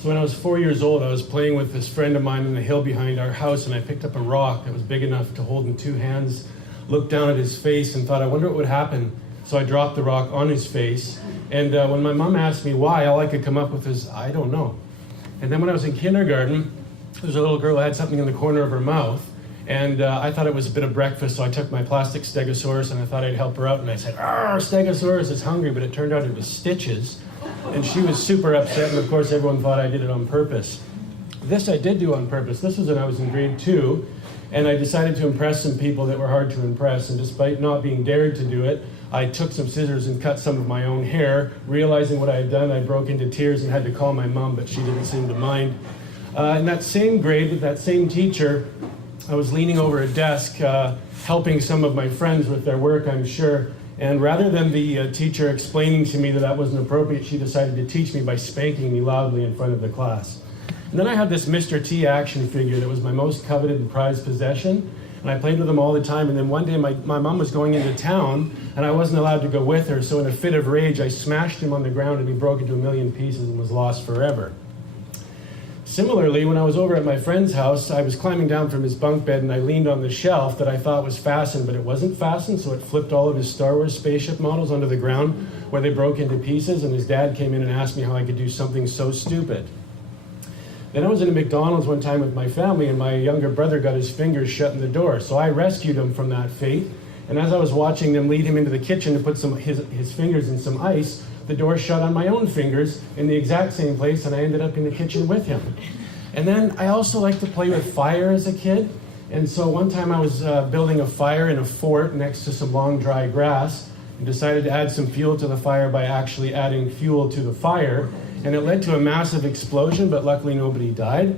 So when I was 4 years old, I was playing with this friend of mine in the hill behind our house, and I picked up a rock that was big enough to hold in two hands, looked down at his face and thought, I wonder what would happen. So I dropped the rock on his face. And when my mom asked me why, all I could come up with is, I don't know. And then when I was in kindergarten, there was a little girl who had something in the corner of her mouth. And I thought it was a bit of breakfast, so I took my plastic stegosaurus and I thought I'd help her out. And I said, Stegosaurus is hungry, but it turned out it was stitches. And she was super upset, and of course everyone thought I did it on purpose. This I did do on purpose. This was when I was in grade 2, and I decided to impress some people that were hard to impress. And despite not being dared to do it, I took some scissors and cut some of my own hair. Realizing what I had done, I broke into tears and had to call my mom, but she didn't seem to mind. In that same grade with that same teacher, I was leaning over a desk, helping some of my friends with their work, I'm sure. And rather than the teacher explaining to me that that wasn't appropriate, she decided to teach me by spanking me loudly in front of the class. And then I had this Mr. T action figure that was my most coveted and prized possession. And I played with him all the time. And then one day my mom was going into town, and I wasn't allowed to go with her. So in a fit of rage, I smashed him on the ground, and he broke into a million pieces and was lost forever. Similarly, when I was over at my friend's house, I was climbing down from his bunk bed and I leaned on the shelf that I thought was fastened, but it wasn't fastened, so it flipped all of his Star Wars spaceship models onto the ground where they broke into pieces, and his dad came in and asked me how I could do something so stupid. Then I was in a McDonald's one time with my family, and my younger brother got his fingers shut in the door, so I rescued him from that fate. And as I was watching them lead him into the kitchen to put his fingers in some ice, the door shut on my own fingers in the exact same place, and I ended up in the kitchen with him. And then I also liked to play with fire as a kid. And so one time I was building a fire in a fort next to some long dry grass, and decided to add some fuel to the fire by actually adding fuel to the fire. And it led to a massive explosion, but luckily nobody died.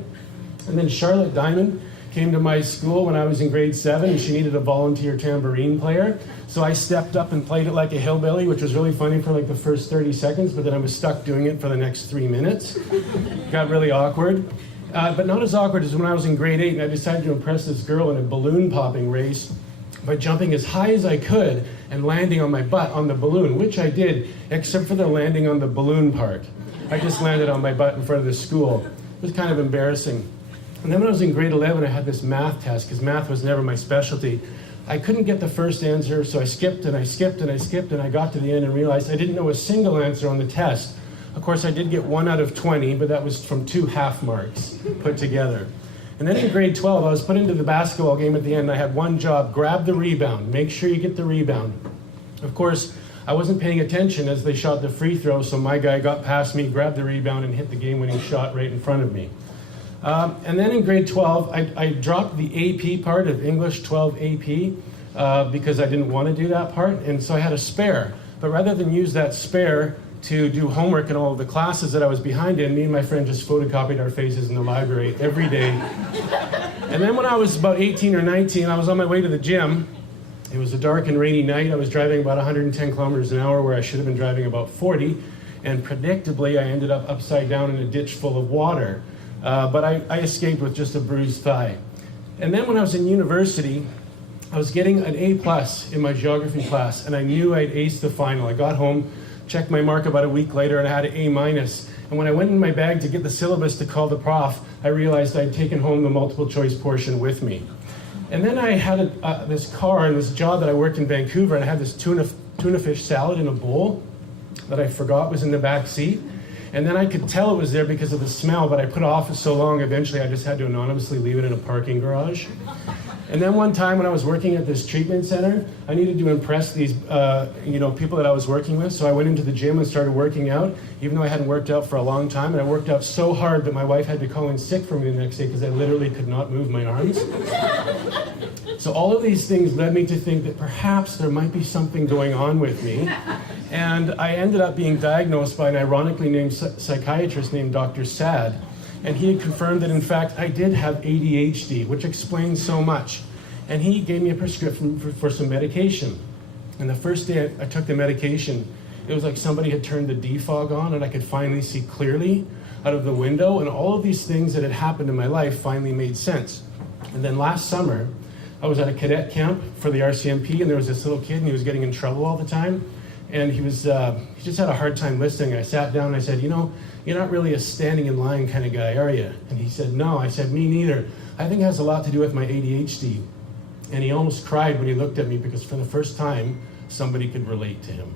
And then Charlotte Diamond came to my school when I was in grade 7, and she needed a volunteer tambourine player. So I stepped up and played it like a hillbilly, which was really funny for like the first 30 seconds, but then I was stuck doing it for the next 3 minutes. Got really awkward. But not as awkward as when I was in grade 8, and I decided to impress this girl in a balloon popping race by jumping as high as I could and landing on my butt on the balloon, which I did, except for the landing on the balloon part. I just landed on my butt in front of the school. It was kind of embarrassing. And then when I was in grade 11, I had this math test, because math was never my specialty. I couldn't get the first answer, so I skipped and I skipped and I skipped, and I got to the end and realized I didn't know a single answer on the test. Of course, I did get 1 out of 20, but that was from 2 half marks put together. And then in grade 12, I was put into the basketball game at the end. I had one job: grab the rebound. Make sure you get the rebound. Of course, I wasn't paying attention as they shot the free throw, so my guy got past me, grabbed the rebound, and hit the game-winning shot right in front of me. And then in grade 12, I dropped the AP part of English 12 AP because I didn't want to do that part, and so I had a spare. But rather than use that spare to do homework in all of the classes that I was behind in, me and my friend just photocopied our faces in the library every day. And then when I was about 18 or 19, I was on my way to the gym. It was a dark and rainy night. I was driving about 110 kilometers an hour where I should have been driving about 40. And predictably, I ended up upside down in a ditch full of water. But I escaped with just a bruised thigh. And then when I was in university, I was getting an A+ in my geography class, and I knew I'd aced the final. I got home, checked my mark about a week later, and I had an A-. And when I went in my bag to get the syllabus to call the prof, I realized I'd taken home the multiple choice portion with me. And then I had this car and this job that I worked in Vancouver, and I had this tuna fish salad in a bowl that I forgot was in the back seat. And then I could tell it was there because of the smell, but I put it off for so long, eventually I just had to anonymously leave it in a parking garage. And then one time when I was working at this treatment center, I needed to impress these people that I was working with, so I went into the gym and started working out, even though I hadn't worked out for a long time. And I worked out so hard that my wife had to call in sick for me the next day because I literally could not move my arms. So all of these things led me to think that perhaps there might be something going on with me. And I ended up being diagnosed by an ironically named psychiatrist named Dr. Sad. And he had confirmed that, in fact, I did have ADHD, which explains so much. And he gave me a prescription for some medication. And the first day I took the medication, it was like somebody had turned the defog on, and I could finally see clearly out of the window. And all of these things that had happened in my life finally made sense. And then last summer, I was at a cadet camp for the RCMP, and there was this little kid, and he was getting in trouble all the time. and he just had a hard time listening. I sat down and I said, you know, you're not really a standing in line kind of guy, are you? And he said, no. I said, me neither. I think it has a lot to do with my ADHD. And he almost cried when he looked at me because for the first time, somebody could relate to him.